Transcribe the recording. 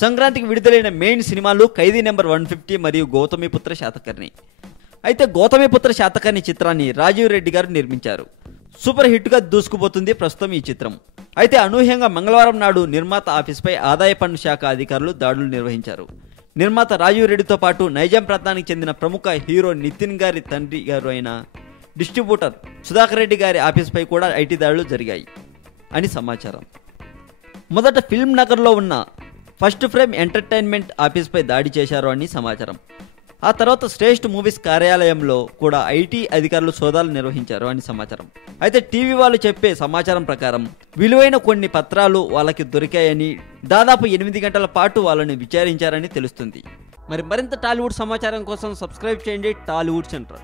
సంక్రాంతికి విడుదలైన మెయిన్ సినిమాలు ఖైదీ నెంబర్ 150 మరియు గౌతమిపుత్ర శాతకర్ణి. అయితే గౌతమిపుత్ర శాతకర్ణి చిత్రాన్ని రాజీవ్ రెడ్డి గారు నిర్మించారు. సూపర్ హిట్గా దూసుకుపోతుంది ప్రస్తుతం ఈ చిత్రం. అయితే అనూహ్యంగా మంగళవారం నాడు నిర్మాత ఆఫీస్పై ఆదాయ పన్ను శాఖ అధికారులు దాడులు నిర్వహించారు. నిర్మాత రాజీవ్ రెడ్డితో పాటు నైజాం ప్రాంతానికి చెందిన ప్రముఖ హీరో నితిన్ గారి తండ్రి గారు అయిన డిస్ట్రిబ్యూటర్ సుధాకర్ రెడ్డి గారి ఆఫీస్పై కూడా ఐటీ దాడులు జరిగాయి అని సమాచారం. మొదట ఫిల్మ్ నగర్లో ఉన్న ఫస్ట్ ఫ్రేమ్ ఎంటర్టైన్మెంట్ ఆఫీస్పై దాడి చేశారు అని సమాచారం. ఆ తర్వాత శ్రేష్ఠ మూవీస్ కార్యాలయంలో కూడా ఐటీ అధికారులు సోదాలు నిర్వహించారు అని సమాచారం. అయితే టీవీ వాళ్ళు చెప్పే సమాచారం ప్రకారం విలువైన కొన్ని పత్రాలు వాళ్ళకి దొరికాయని, దాదాపు 8 గంటల పాటు వాళ్ళని విచారించారని తెలుస్తుంది. మరింత టాలీవుడ్ సమాచారం కోసం సబ్స్క్రైబ్ చేయండి టాలీవుడ్ సెంటర్.